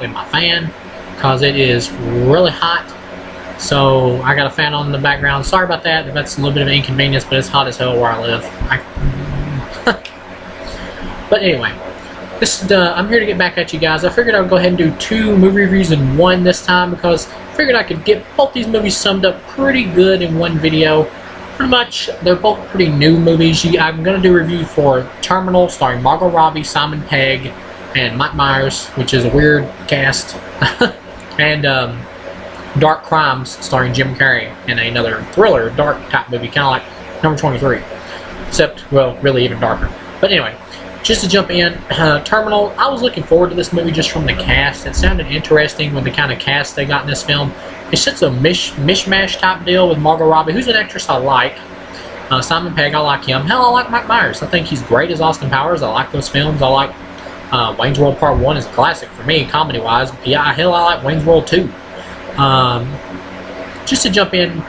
with my fan because it is really hot. So I got a fan on in the background. Sorry about that. That's a little bit of an inconvenience, but it's hot as hell where I live. But anyway, I'm here to get back at you guys. I figured I would go ahead and do 2 movie reviews in one this time because I figured I could get both these movies summed up pretty good in one video. Pretty much, they're both pretty new movies. I'm going to do a review for Terminal, starring Margot Robbie, Simon Pegg, and Mike Myers, which is a weird cast, and Dark Crimes, starring Jim Carrey, in another thriller, dark type movie, kind of like Number 23, except, well, really even darker. But anyway, just to jump in, Terminal, I was looking forward to this movie just from the cast. It sounded interesting with the kind of cast they got in this film. It's just a mishmash type deal with Margot Robbie, who's an actress I like. Simon Pegg, I like him. Hell, I like Mike Myers. I think he's great as Austin Powers. I like those films. I like Wayne's World Part 1 is a classic for me, comedy-wise. Yeah, hell, I like Wayne's World 2. Just to jump in,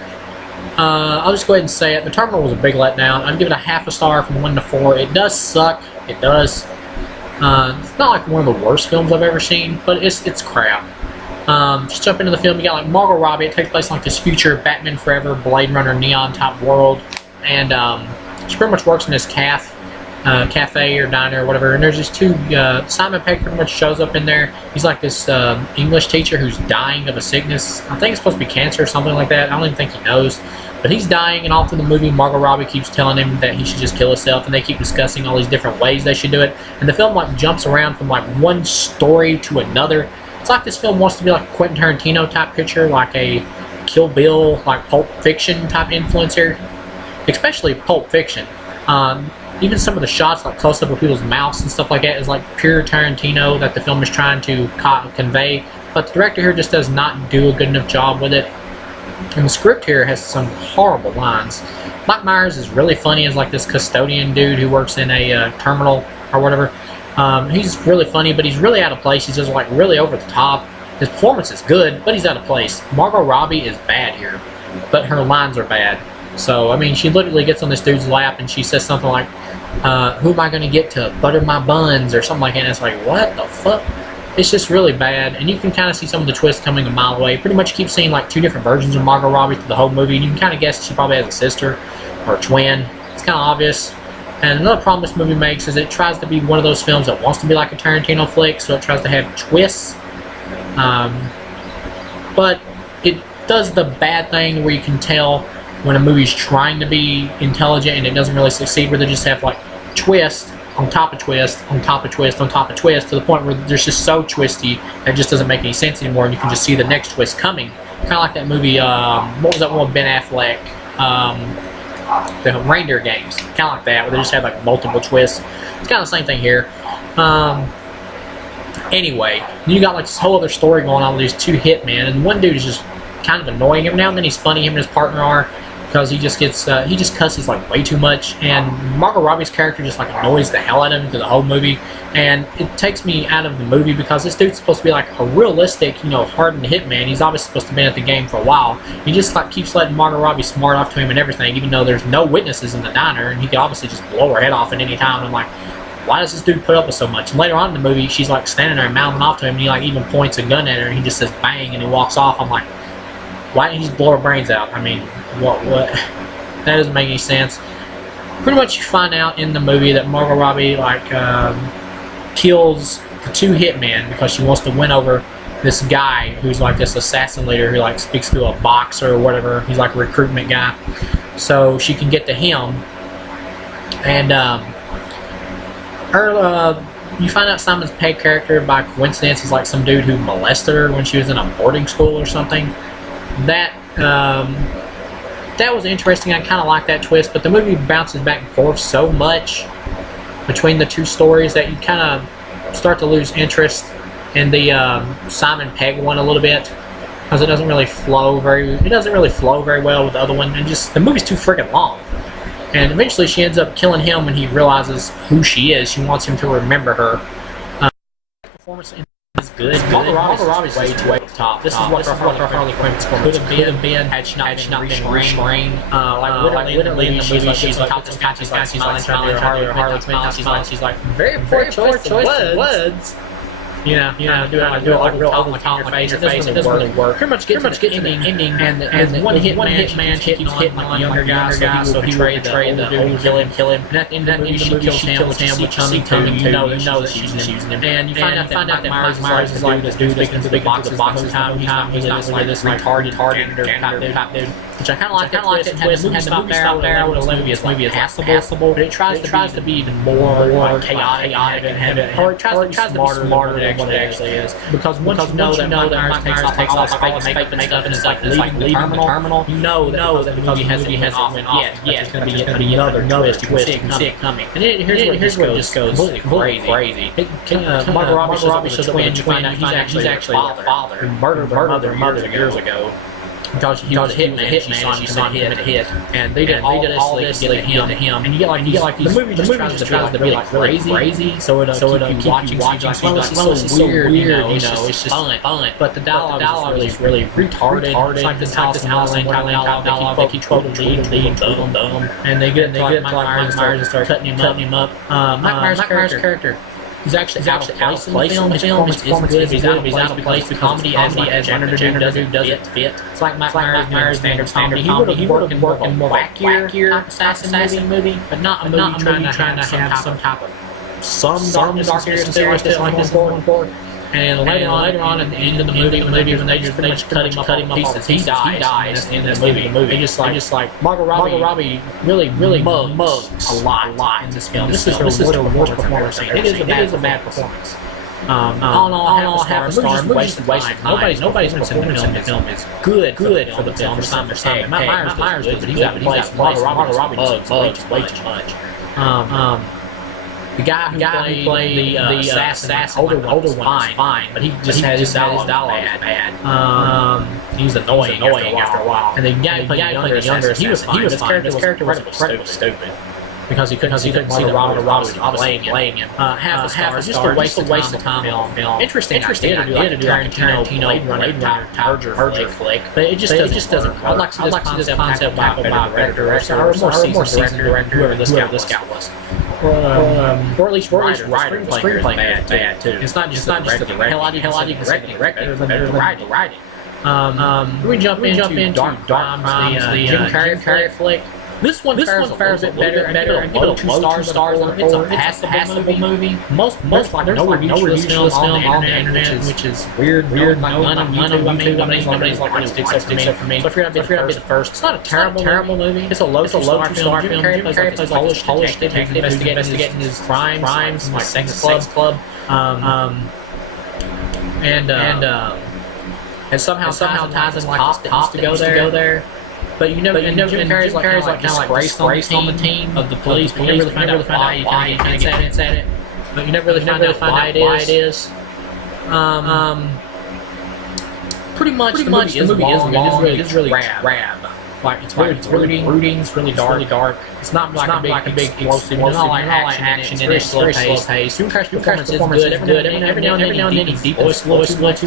I'll just go ahead and say it. The Terminal was a big letdown. I'd give it a half a star from 1 to 4. It does suck. It does. It's not like one of the worst films I've ever seen, but it's crap. Just jump into the film. You got like Margot Robbie. It takes place in like this future Batman Forever, Blade Runner, neon type world, and she pretty much works in this cafe or diner or whatever. And there's these 2. Simon Pegg pretty much shows up in there. He's like this English teacher who's dying of a sickness. I think it's supposed to be cancer or something like that. I don't even think he knows. But he's dying, and all through the movie, Margot Robbie keeps telling him that he should just kill himself, and they keep discussing all these different ways they should do it. And the film like jumps around from like one story to another. It's like this film wants to be like a Quentin Tarantino type picture, like a Kill Bill, like Pulp Fiction type influencer, especially Pulp Fiction. Even some of the shots, like close-up of people's mouths and stuff like that, is like pure Tarantino that the film is trying to convey. But the director here just does not do a good enough job with it. And the script here has some horrible lines. Mike Myers is really funny as like this custodian dude who works in a terminal or whatever. He's really funny, but he's really out of place. He's just like really over the top. His performance is good, but he's out of place. Margot Robbie is bad here, but her lines are bad. So, I mean, she literally gets on this dude's lap and she says something like, who am I going to get to butter my buns or something like that. And it's like, what the fuck? It's just really bad. And you can kind of see some of the twists coming a mile away. Pretty much keep seeing like 2 different versions of Margot Robbie through the whole movie. And you can kind of guess she probably has a sister or a twin. It's kind of obvious. And another problem this movie makes is it tries to be one of those films that wants to be like a Tarantino flick. So it tries to have twists. But it does the bad thing where you can tell when a movie's trying to be intelligent and it doesn't really succeed, where they just have like twist on top of twist on top of twist on top of twist to the point where there's just so twisty that it just doesn't make any sense anymore, and you can just see the next twist coming. Kind of like that movie, what was that one with Ben Affleck? The Reindeer Games. Kind of like that, where they just have like multiple twists. It's kind of the same thing here. Anyway, you got like this whole other story going on with these 2 hitmen, and one dude is just kind of annoying. Every now and then he's funny, him and his partner are, because he just gets he just cusses like way too much, and Margot Robbie's character just like annoys the hell out of him through the whole movie, and it takes me out of the movie because this dude's supposed to be like a realistic, you know, hardened hitman. He's obviously supposed to have been at the game for a while. He just like keeps letting Margot Robbie smart off to him and everything, even though there's no witnesses in the diner, and he could obviously just blow her head off at any time. And I'm like, why does this dude put up with so much? And later on in the movie, she's like standing there mouthing off to him, and he like even points a gun at her, and he just says bang, and he walks off. I'm like, why didn't he just blow her brains out? I mean, what? That doesn't make any sense. Pretty much you find out in the movie that Margot Robbie like kills the 2 hitmen because she wants to win over this guy who's like this assassin leader who like speaks through a box or whatever. He's like a recruitment guy. So she can get to him. And you find out Simon Pegg's character by coincidence is like some dude who molested her when she was in a boarding school or something. That was interesting. I kind of like that twist, but the movie bounces back and forth so much between the 2 stories that you kind of start to lose interest in the Simon Pegg one a little bit, because it doesn't really flow very well with the other one, and just the movie's too freaking long. And eventually she ends up killing him when he realizes who she is. She wants him to remember her. Performance is good. Margot Robbie's way too over the top. This is what Harley Quinn's could have been had she not been restrained. Literally in the movie, she's like this guy, she's like Harley Quinn, she's like very poor choice of words. do it like real ugly on my face. It doesn't really work. Pretty much get to the ending, and one hit man she keeps hitting like younger guy, so he betrayed the old dude, kill him. And at the end of the movie, she kills him, which you see coming. You know that she's using him. And you find out that Myers is like this dude speaking to the boxes time. He's not like this retarded type dude. Which I kind of like it. Had the movie stopped there, I would have let the movie as passable. But it tries to be even more chaotic and it tries to be smarter than what it actually is. Because once you know that Myers takes all his fake makeup and stuff, and it's like leaving the terminal, you know that the movie hasn't went off yet. It's going to be another twist. You can see it coming. And here's where it just goes completely crazy. Margot Robbie shows up and you find out he's actually a father who murdered their mother years ago. Because he was a hitman, she saw him hit, and they did all this to get him, and you get like the movie just tries to be like crazy, so it keep you watching. It's so weird, you know, it's just fun. But the dialogue is really retarded. It's like this house and dialogue. They keep quoting lead, and they get Mike Myers and start cutting him up. Mike Myers' character. He's actually out of place in the film. His performance is good. He's out of place with comedy as Jenner doesn't fit. It's like Mike Myers' standard comedy. He would have worked in more wackier assassin movie, but not a movie trying to have some type of some darkness and seriousness like this going forward. And later on at the end of the movie, when they just pretty much cut him up pieces, he dies in the movie. They just like Margot Robbie really mugs a lot in this film. This is her worst performance. It is a bad performance. All in all, half a star. Wasted time. Nobody's performance in the film is good for the film. Myers did, but he's out of place. Margot Robbie mugs way too much. The guy who played the assassin, older one, fine, but he just had his dialogue bad. He was annoying after a while. And the guy who played the younger, he was fine. His character was incredibly stupid. Because he couldn't see that Margot Robbie was playing him. Half a star, just a waste of time on film. Interesting idea to do Tarantino Blade Runner merger flick, but it just doesn't. I'd like to see this concept by a better director or more seasoned director, whoever this guy was. Or at least writer. The screenplay is bad too. It's not just the hell I did director better than writing. We jump into Dark Times, the Jim Carrey flick. This one fares a bit better and give it 2 stars. It's a passable movie. Most like no reviews of this film on the internet, which is weird. None of nobody's like except for me. So I figured I'd be the first. It's not a terrible movie. It's a low 2 star film. Jim Carrey plays like Polish detective investigating his crimes, like sex club, and somehow ties in like cops to go there. But Jim Carrey's like kind of disgraced on the team of the police. You never really find out why. You kind of get hints at it, but you never really find out why it is. Pretty much the movie is long. It is really drab. Like it's really brooding. It's really dark. It's not like a big explosive. It's not like action. It is very slow paced. Jim Carrey's performance is good. Every now and then he deep voice to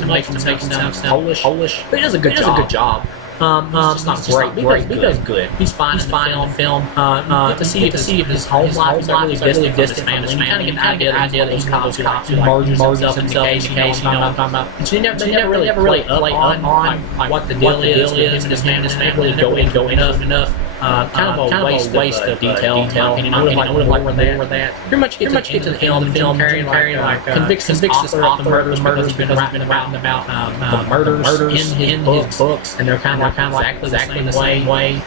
make sound Polish. But he does a good job. It's not great. He does good. He's fine on film. To see if his home life is really distant from his family. You kind of get the idea that he's kind of those cops who merges himself in the case. You know what I'm talking about. But you never really play on what the deal is with him and his family. They really go enough. Kind of a waste of detail. I would have liked more that. Pretty much get to the film. Jim Carrey like convicts this author of the murders because he's been writing about the murders in his books, and they're kind of exactly the same way.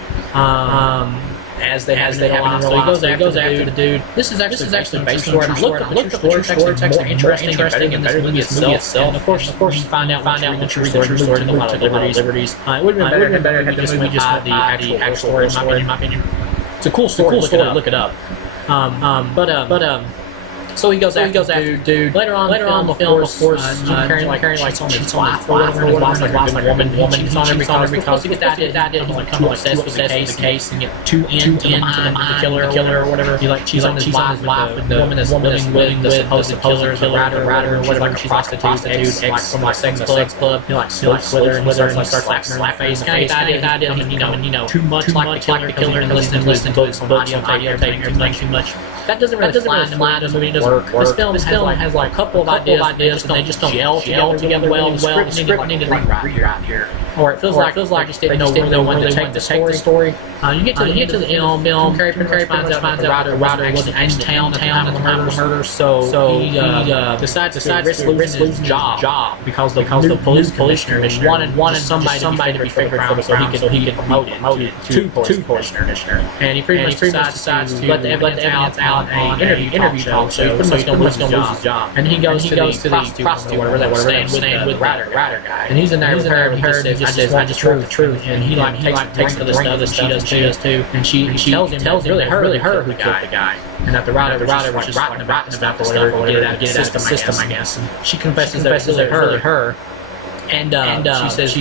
As they have in real life. So he goes after the dude. This is actually based on a true story. Look up the true story. It's actually interesting and better than the movie itself. And of course, you find out once you read the true story, a lot of liberties. It would have been better if the movie just had the actual story, in my opinion. It's a cool story. Look it up. So he goes after dude. Later on in the film, of course, Jim Carrey cheats on his wife or whatever. His wife's like a woman. Cheats on her because he gets the idea he's become obsessed with the case and get too into the killer or whatever. He like cheats on his wife with the woman that's living with the supposed killer, the writer or whatever. She's like a prostitute ex from like sex club. He like sleeps with her and he starts slapping her in the face. Kind of the idea, too much like the killer and listening to his audio tape, too much. That doesn't really fly in the movie. It doesn't work. This film has like a couple of ideas, and they just don't gel together well. The script needed to rewrite here. Or it feels like they just didn't know when to take the story. You get to the film. Carey finds out the Ryder wasn't in town at the time of the murder, so he decides to risk losing his job because the police commissioner wanted somebody to be figured out so he could promote it to police commissioner. And he pretty much decides to let the evidence out on an interview talk show, so he's going to lose his job. And he goes to the prostitute, whatever that was, staying with Ryder guy. And he's in there with her, and he says, I just want the truth. And he takes the other stuff she does too. And she tells him really her who killed the guy. And that the Ryder was just writing about the stuff or whatever to get it out of the system, I guess. And she confesses that it was really her. And she says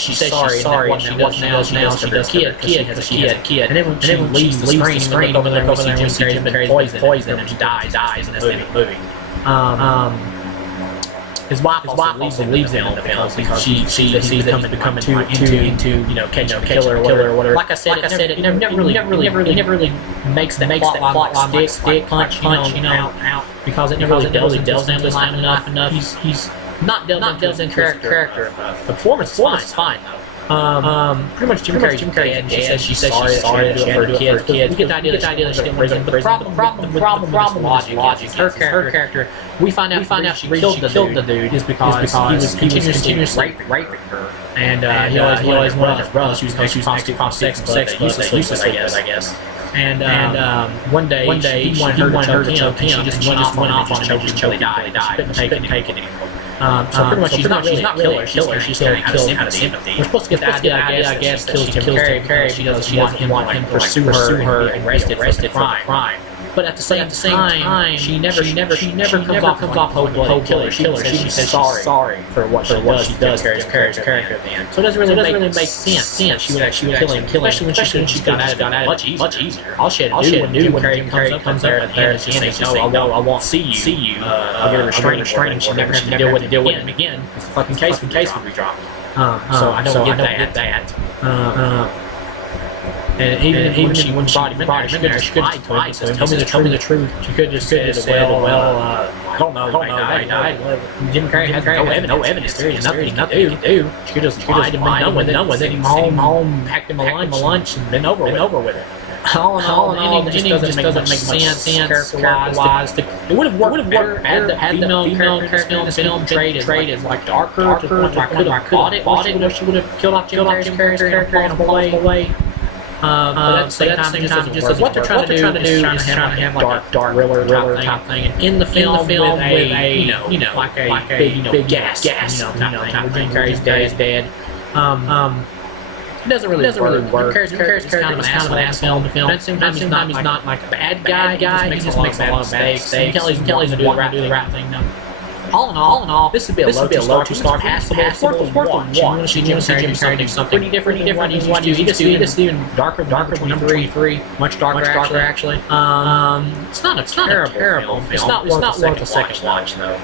she's sorry. What she does now she has a kid. And then she leaves the screen over there, Jim Carrey's been poisoned, and she dies in this movie. His wife also leaves him in the film because she sees that he's becoming too into catching the killer or whatever. Like I said, it never really makes that plot stick punch out because it never really delves into this enough. He's not delves into character enough. The performance is fine though. Pretty much Jim Carrey's dead. She says she's sorry to do it for kids. We get the idea that she didn't prison. But the problem with logic. Her character. We find out she killed the dude is because he was continuously raping her. And he always wanted his brother. She was prostitute, sex, useless, I guess. And one day he wanted her to choke him. She just went off on him. She choked. Died. She couldn't take it anymore. So pretty much she's not really a killer. She's killing out of sympathy. We're supposed to get the idea, I guess, that she kills Jim Carrey. She doesn't want him to pursue her and arrested for crime. But at the same time, she never comes off cold-blooded killer. She says she's sorry for what she does to Carrey's character at the end. So it doesn't really make sense. She would kill him, especially when she got out of it much easier. All she had to do when Carrey comes there at the end and says, "No, I won't see you. I'll get a restraining. She never have to deal with him again. It's the fucking case would be dropped. So I don't get that. And even when she brought him in there, she could just lie to him. Tell me the truth. She could just say, well, I don't know. I died. Jim Carrey has no evidence. There's nothing he can do. She could just lie to him, done with it. Send him home, packed him a lunch, and been over with it. All in all, the ending just doesn't make sense character-wise. It would have worked better had the female character in the film traded like darker to the point where I could have bought it. She would have killed off Jim Carrey's character in a plausible way. But at the same time, it just doesn't. What they're trying to do is trying to have like a dark thriller type thing. And in the film with a like a big gas type thing. Jim Carrey's dead. It doesn't really work. Jim Carrey's kind of an asshole in the film. At the same time, he's not like a bad guy. He just makes a lot of mistakes. Kelly's to do the right thing. All in all, this would be a low 2-star, passable. It's worth a watch. You want to see Jim Carrey do something pretty different than what he's used to. This even darker than number 23, much darker actually. It's not a terrible film. It's not worth a second watch though.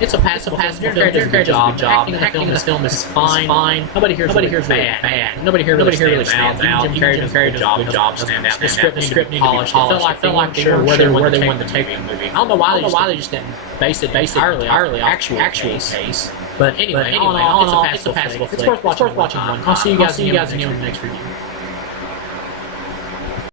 It's a passable. Jim Carrey does a good job. Acting in this film is fine. Nobody here's bad. Nobody here really stands out. Jim Carrey does a good job. Stand out. The script needed to be polished. It felt like sure where they wanted to take the movie. I don't know why they just didn't base it entirely actual case. But anyway, all in all, it's a passable flick. It's worth watching one. I'll see you guys in the next review.